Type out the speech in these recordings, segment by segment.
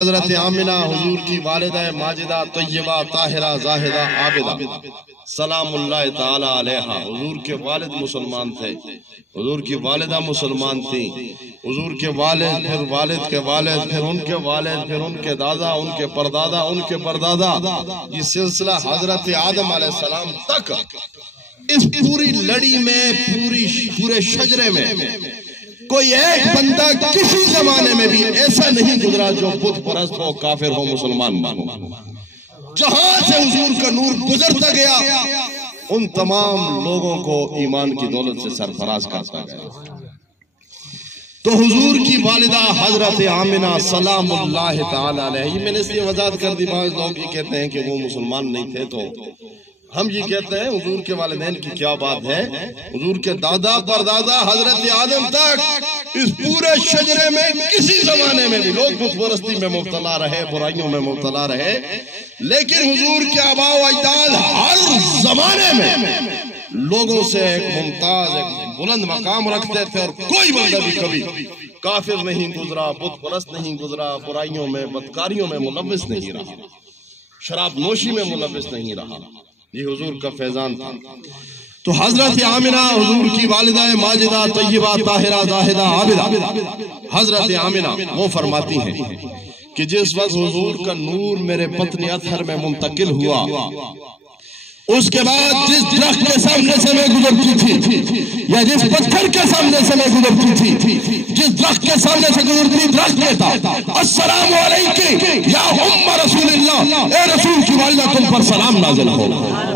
حضرت آمنہ حضور کی والدہ ماجدہ طیبہ طاہرہ زاہدہ عابدہ سلام اللہ تعالی علیہا۔ حضور کے والد مسلمان تھے، حضور کی والدہ مسلمان تھیں، حضور کے والد پھر والد کے والد پھر ان کے والد پھر ان کے دادا ان کے پردادا ان کے پردادا، یہ سلسلہ حضرت آدم علیہ السلام تک۔ اس پوری لڑی میں پورے شجرے میں کوئی ایک بندہ کسی زمانے میں بھی ایسا نہیں گزرا جو بت پرست ہو، کافر ہو، مسلمان نہ ہو۔ جہاں سے حضور کا نور گزرتا گیا ان تمام لوگوں کو ایمان کی دولت سے سرفراز کرتا گیا۔ تو حضور کی والدہ حضرت آمنہ سلام اللہ تعالی علیہ، میں نے اس لیے وضاحت کر دی، بعض لوگ یہ کہتے ہیں کہ وہ مسلمان نہیں تھے، تو ہم یہ کہتے ہیں حضور کے والدین کی کیا بات ہے، حضور کے دادا پردادا حضرت آدم تک اس پورے شجرے میں کسی زمانے میں بھی لوگ بت پرستی میں مبتلا رہے، برائیوں میں مبتلا رہے، لیکن حضور کے آباء و اجداد ہر زمانے میں لوگوں سے ایک ممتاز ایک بلند مقام رکھتے تھے، اور کوئی بندہ بھی کبھی کافر نہیں گزرا، بت پرست نہیں گزرا، برائیوں میں بدکاریوں میں ملوث نہیں رہا، شراب نوشی میں ملوث نہیں رہا۔ یہ حضور کا فیضان تھا۔ تو حضرت آمنہ حضور کی والدہ ماجدہ طیبہ طاہرہ زاہدہ عابدہ، حضرت آمنہ وہ فرماتی ہیں کہ جس وقت حضور کا نور میرے پتن اطہر میں منتقل ہوا، اس کے بعد جس درخت کے سامنے سے میں گزرتی تھی یا جس پتھر کے سامنے سے میں گزرتی تھی، جس درخت کے سامنے سے گزرتی درخت کہتا السلام علیکم یا ام رسول اللہ، اے رسول کی والدہ تم پر سلام نازل ہو۔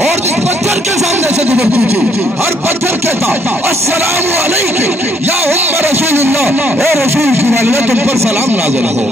اور جس پتھر کے سامنے سے گزرتی تھی ہر پتھر کہتا السلام علیکم یا ام رسول اللہ، اے رسول کی والدہ تم پر سلام نازل ہو۔